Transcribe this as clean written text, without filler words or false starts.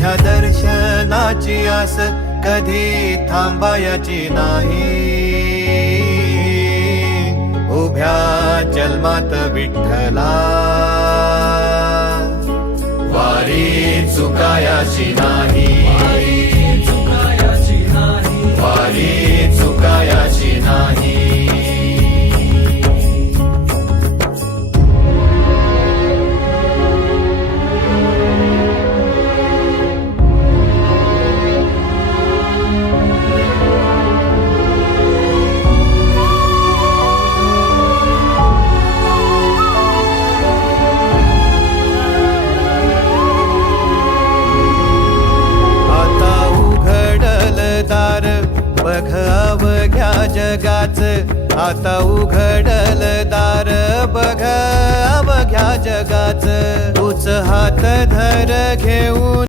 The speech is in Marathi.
तुझ्या दर्शनाची आस कधी थांबायची नाही. उभ्या जन्मात विठ्ठला वारी चुकायाची नाही. वारी चुकायाची नाही. बघ अवघ्या जगाच, आता उघडल दार बघ अवघ्या जगाच. तूच हात धर घेऊन